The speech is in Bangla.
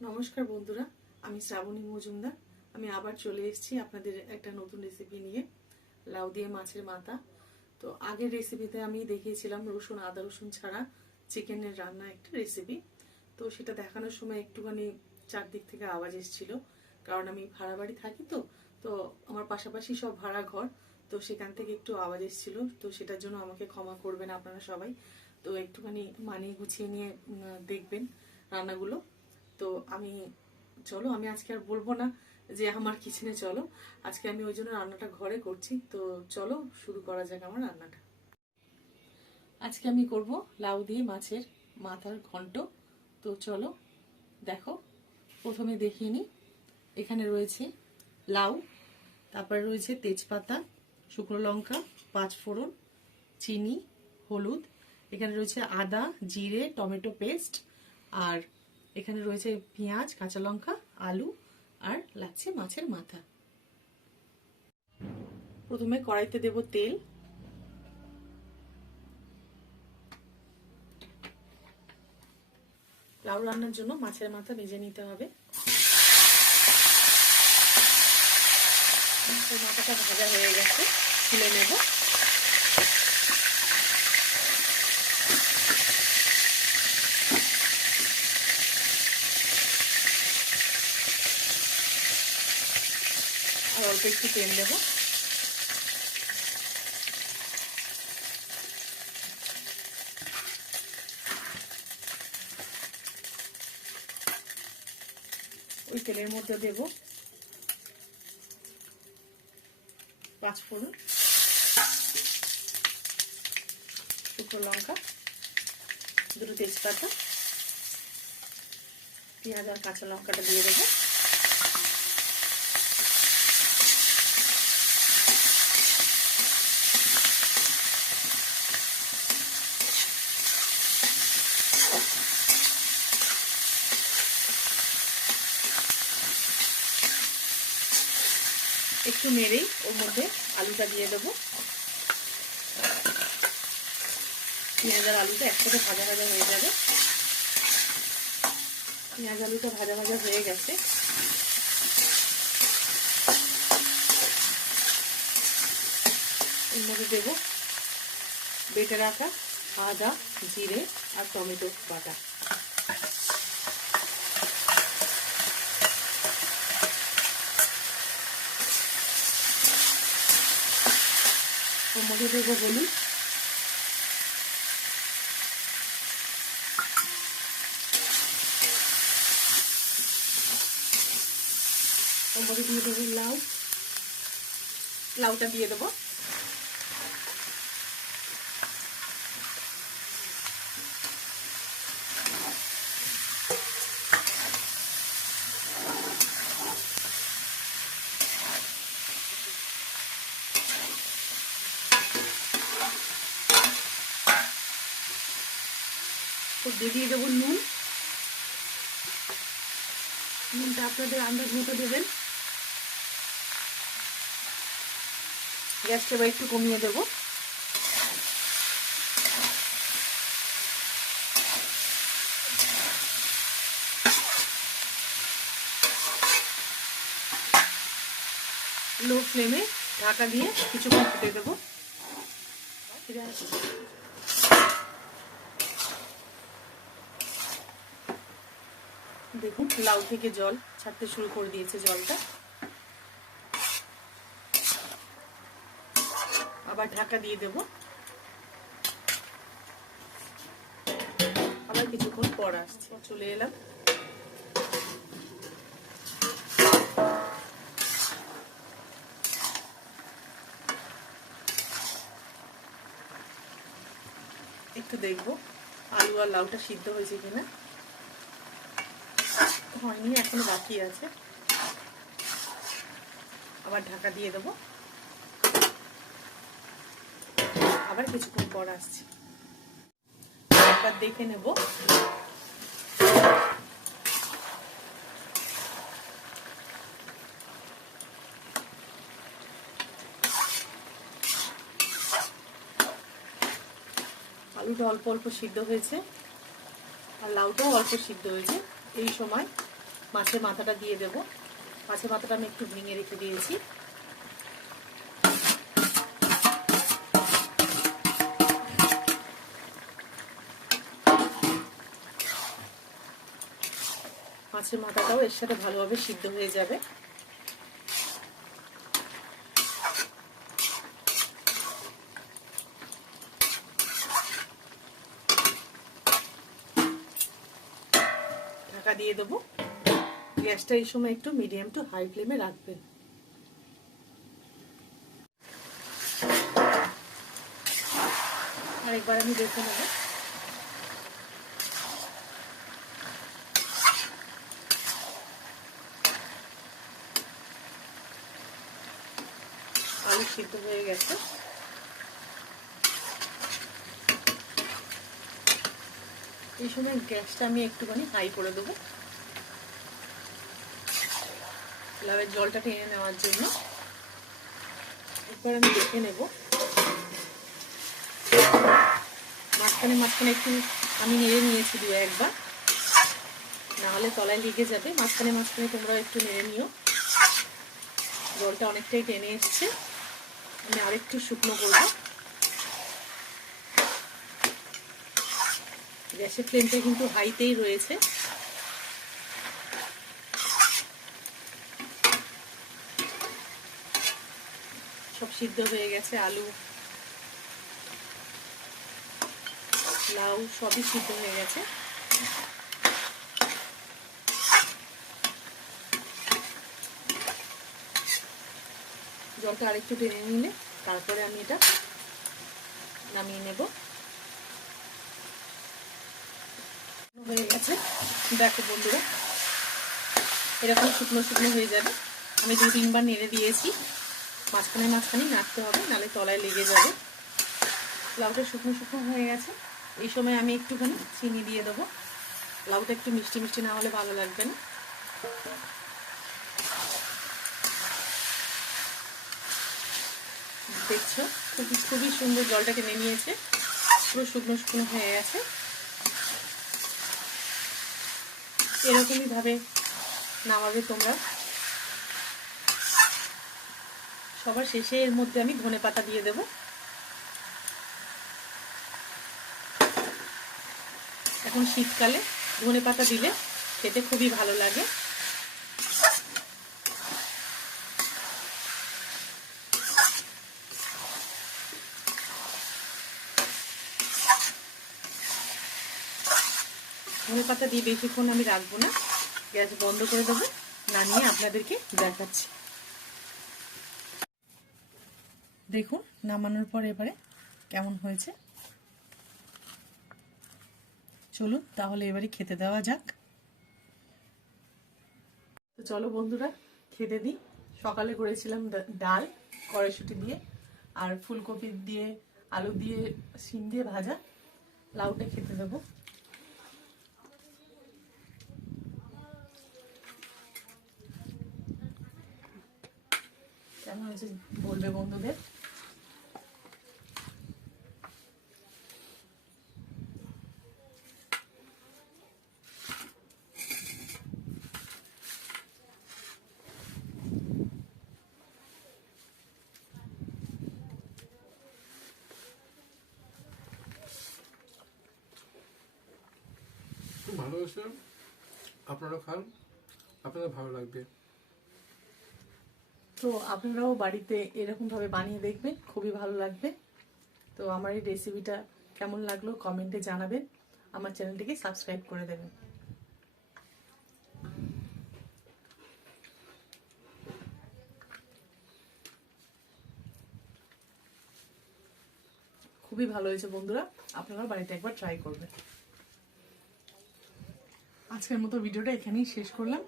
নমস্কার বন্ধুরা, আমি শ্রাবণী মজুমদার। আমি আবার চলে এসেছি আপনাদের একটা নতুন রেসিপি নিয়ে, লাউ দিয়ে মাছের মাথা। তো আগের রেসিপিতে আমি দেখিয়েছিলাম রসুন আদা রসুন ছাড়া চিকেনের রান্না একটা রেসিপি। তো সেটা দেখানোর সময় একটুখানি চারদিক থেকে আওয়াজ এসেছিল, কারণ আমি ভাড়া বাড়ি থাকি। তো আমার পাশাপাশি সব ভাড়া ঘর, তো সেখান থেকে একটু আওয়াজ এসেছিল। তো সেটার জন্য আমাকে ক্ষমা করবেন আপনারা সবাই। তো একটুখানি মানিয়ে গুছিয়ে নিয়ে দেখবেন রান্নাগুলো। তো আমি আজকে আর বলবো না যে আমার কিচেনে চলো, আজকে আমি ওই জন্য রান্নাটা ঘরে করছি। তো চলো শুরু করা যাক আমার রান্নাটা। আজকে আমি করব লাউ দিয়ে মাছের মাথার ঘন্ট। তো চলো দেখো, প্রথমে দেখিয়ে নিই। এখানে রয়েছে লাউ, তারপরে রয়েছে তেজপাতা, শুকনো লঙ্কা, পাঁচফোড়ন, চিনি, হলুদ, এখানে রয়েছে আদা জিরে টমেটো পেস্ট, আর এখানে রয়েছে পেঁয়াজ কাঁচা লঙ্কা আলু, আর লাগছে মাছের মাথা। প্রথমে কড়াইতে দেব তেল। লাউ রান্নার জন্য মাছের মাথা ভেজে নিতে হবে। মাথাটা ভাজা হয়ে গেছে, তুলে নেব। আর অল্প একটু তেল দেব। ওই তেলের মধ্যে দেব পাঁচফোড়ন, শুকনো লঙ্কা, দুটো তেজপাতা, পেঁয়াজ আর কাঁচা লঙ্কাটা দিয়ে দেবো। একটু নেড়েই ওর মধ্যে আলুটা দিয়ে দেবো। পেঁয়াজ আর আলুটা একসাথে ভাজা ভাজা হয়ে যাবে। পেঁয়াজ আলুটা ভাজা ভাজা হয়ে গেছে। এর মধ্যে দেবো বেটে রাখা আদা জিরে আর টমেটো বাটা। ওর মধ্যে দেবো হলুদ, ওর মধ্যে দিয়ে দেবো লাউটা দিয়ে দেবো। দিয়ে দেবো নুনটা আপনাদের আন্দাজ মতো দেবেন। গ্যাসটা একটু কমিয়ে দেবো। লো ফ্লেমে ঢাকা দিয়ে কিছুক্ষণ ফুটে দেবো। ফিরে আসছি। দেখুন লাউ থেকে জল ছাড়তে শুরু করে দিয়েছে। জলটা আবার ঢাকা দিয়ে দেব। আবার কিছুক্ষণ পর আসছে, চলে এলাম। একটু দেখবো আলু আর লাউটা সিদ্ধ হয়েছে কিনা। হয়নি, এখনো বাকি আছে। আবার ঢাকা দিয়ে দেবো। আবার কিছুক্ষণ পর আসছি, একবার দেখে নেব। আলুটা অল্প অল্প সিদ্ধ হয়েছে আর লাউটাও অল্প সিদ্ধ হয়েছে। এই সময় মাছের মাথাটা দিয়ে দেব। মাছের মাথাটা আমি একটু ভেঙে রেখে দিয়েছি। মাছের মাথাটাও এর সাথে ভালোভাবে সিদ্ধ হয়ে যাবে। ঢাকা দিয়ে দেবো। গ্যাসটা এই সময় একটু মিডিয়াম টু হাই ফ্লেমে রাখবেন। আরেকবার আমি দেখে নেব। আলু সিদ্ধ হয়ে গেছে। এই সময় গ্যাসটা আমি একটুখানি হাই করে দেবো, লাউয়ের জলটা টেনে নেওয়ার জন্য। এরপর আমি দেখে নেব। মাঝখানে মাঝখানে একটু আমি নেড়ে নিয়েছি দু একবার, নাহলে তলায় লেগে যাবে। মাঝখানে মাঝখানে তোমরা একটু নেড়ে নিও। জলটা অনেকটাই টেনে এসছে। আমি আরেকটু শুকনো করব। গ্যাসের ফ্লেমটা কিন্তু হাইতেই রয়েছে। সব সিদ্ধ হয়ে গেছে। আলু, লাউ সবই সিদ্ধ হয়ে গেছে। জলটা আরেকটু টেনে নিলে তারপরে আমি এটা নামিয়ে নেব। হয়ে গেছে। দেখো বন্ধুরা, এরকম শুকনো শুকনো হয়ে যাবে। আমি 2-3 বার নেড়ে দিয়েছি। মাঝখানে মাঝখানে নাড়তে হবে, নাহলে তলায় লেগে যাবে। লাউটা শুকনো শুকনো হয়ে গেছে। এই সময় আমি একটুখানি চিনি দিয়ে দেবো। লাউটা একটু মিষ্টি মিষ্টি না হলে ভালো লাগবে না। দেখছো খুবই খুবই সুন্দর জলটা টেনে নিয়েছে। পুরো শুকনো শুকনো হয়ে গেছে। এরকমই ভাবে নামাবে তোমরা। সবার শেষে এর মধ্যে আমি ধনেপাতা দিয়ে দেব। এখন শীতকালে ধনেপাতা দিলে খেতে খুবই ভালো লাগে। ধনেপাতা দিয়ে বেশিক্ষণ আমি রাখবো না, গ্যাস বন্ধ করে দেবো। নামিয়ে আপনাদেরকে দেখাচ্ছি। দেখুন নামানোর পর এবারে কেমন হয়েছে। চলুন তাহলে এবারে খেতে দেওয়া যাক। তো চলো বন্ধুরা খেতে দিই। সকালে করেছিলাম ডাল কড়াইশুঁটি দিয়ে, আর ফুলকপি দিয়ে, আলু দিয়ে, শিম দিয়ে ভাজা। লাউটা খেতে দেবো। কেমন হয়েছে বলবে বন্ধুদের। ভালো হয়েছে, আপনারা খান, আপনাদের ভালো লাগবে। তো আপনারাও বাড়িতে এরকম ভাবে বানিয়ে দেখবেন, খুবই ভালো লাগবে। তো আমার এই রেসিপিটা কেমন লাগলো কমেন্টে জানাবেন। আমার চ্যানেলটিকে সাবস্ক্রাইব করে দেবেন। খুবই ভালো হয়েছে বন্ধুরা, আপনারাও বাড়িতে একবার ট্রাই করবেন। আজকের মতো ভিডিওটা এখানেই শেষ করলাম।